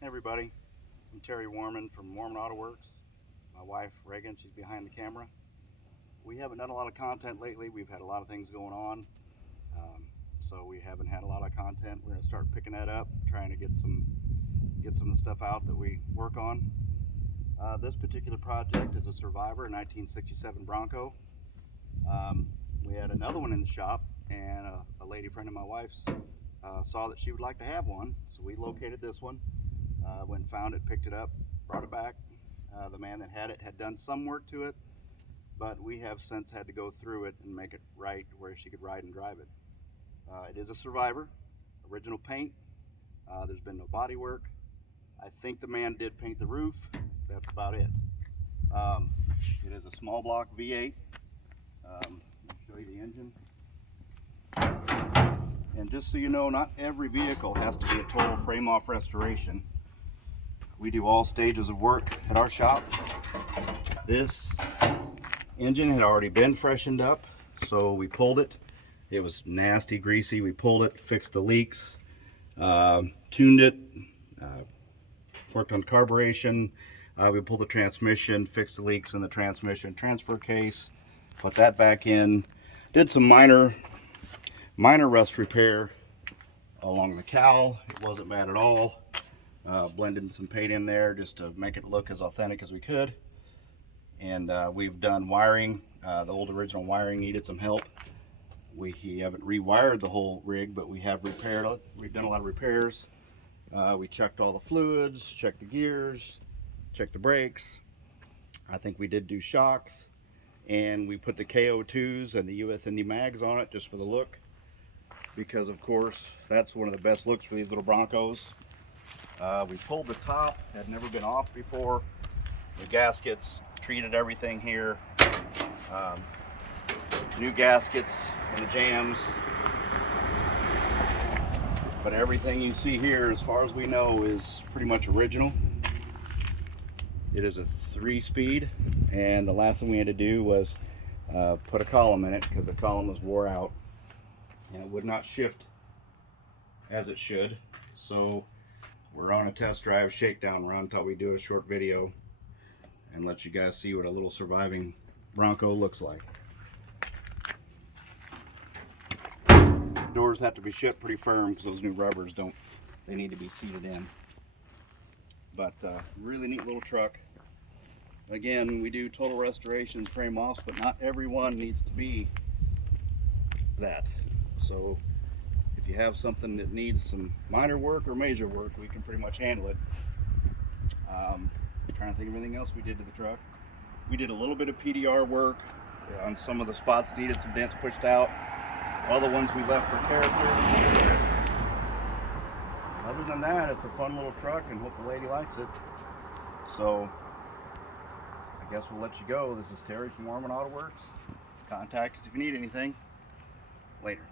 Hey everybody, I'm Terry Warman from Warman Autoworks. My wife Reagan, she's behind the camera. We haven't done a lot of content lately. We've had a lot of things going on, so we haven't had a lot of content. We're going to start picking that up, trying to get some of the stuff out that we work on. This particular project is a Survivor, a 1967 Bronco. We had another one in the shop, and a lady friend of my wife's saw that she would like to have one, so we located this one. Went and found it, picked it up, brought it back. The man that had it had done some work to it, but we have since had to go through it and make it right where she could ride and drive it. It is a Survivor, original paint. There's been no body work. I think the man did paint the roof. That's about it. It is a small block V8. I'll show you the engine. And just so you know, not every vehicle has to be a total frame-off restoration. We do all stages of work at our shop. This engine had already been freshened up, so we pulled it. It was nasty, greasy. We pulled it, fixed the leaks, tuned it, worked on carburation. We pulled the transmission, fixed the leaks in the transmission transfer case, put that back in, did some minor rust repair along the cowl. It wasn't bad at all. Blended some paint in there just to make it look as authentic as we could. And we've done wiring. The old original wiring needed some help. We haven't rewired the whole rig, but we have repaired it. We've done a lot of repairs. We checked all the fluids, checked the gears, checked the brakes. I think we did do shocks, and we put the KO2s and the US Indy Mags on it just for the look, because of course that's one of the best looks for these little Broncos. We pulled the top, had never been off before. The gaskets, treated everything here. New gaskets and the jams. But everything you see here, as far as we know, is pretty much original. It is a 3-speed, and the last thing we had to do was put a column in it because the column was wore out and it would not shift as it should. So we're on a test drive shakedown run. Thought we'd do a short video and let you guys see what a little surviving Bronco looks like. Doors have to be shipped pretty firm because those new rubbers they need to be seated in. But really neat little truck. Again, we do total restorations, frame offs, but not everyone needs to be that. So if you have something that needs some minor work or major work, we can pretty much handle it. I'm trying to think of anything else we did to the truck. We did a little bit of PDR work on some of the spots that needed some dents pushed out. All the ones we left for character. Other than that, it's a fun little truck, and hope the lady likes it. So I guess we'll let you go. This is Terry from Warman Autoworks. Contact us if you need anything. Later.